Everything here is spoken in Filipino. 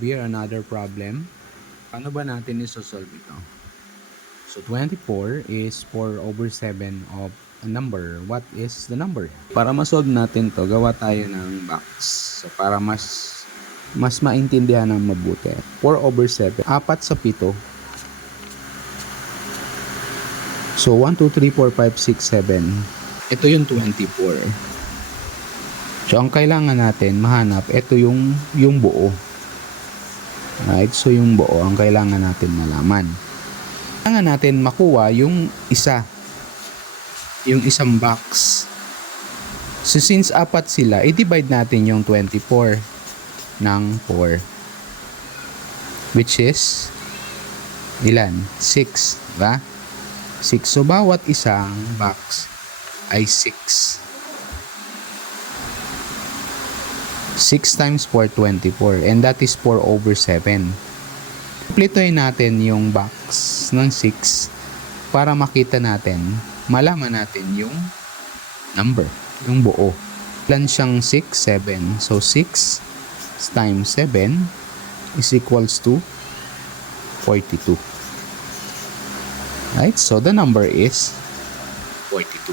Here another problem. Paano ba natin isosolve ito? So 24 is 4/7 of a number. What is the number? Para ma-solve natin to, gawa tayo ng box. So para mas maintindihan ng mabuti. 4/7, 4 sa 7. So 1, 2, 3, 4, 5, 6, 7. Ito yung 24. So ang kailangan natin mahanap, ito yung buo. Right? So yung buo ang kailangan natin malaman. Kailangan natin makuha yung isa. Yung isang box. So since 4 sila, i-divide natin yung 24 ng 4. Which is ilan? 6, diba? 6. So bawat isang box ay 6. 6 times 4, 24. And that is 4/7. Kumplituhin natin yung box ng 6 para makita natin, malaman natin yung number, yung buo. Ilan siyang 6? 7. So 6 times 7 is equals to 42. Right? So the number is 42.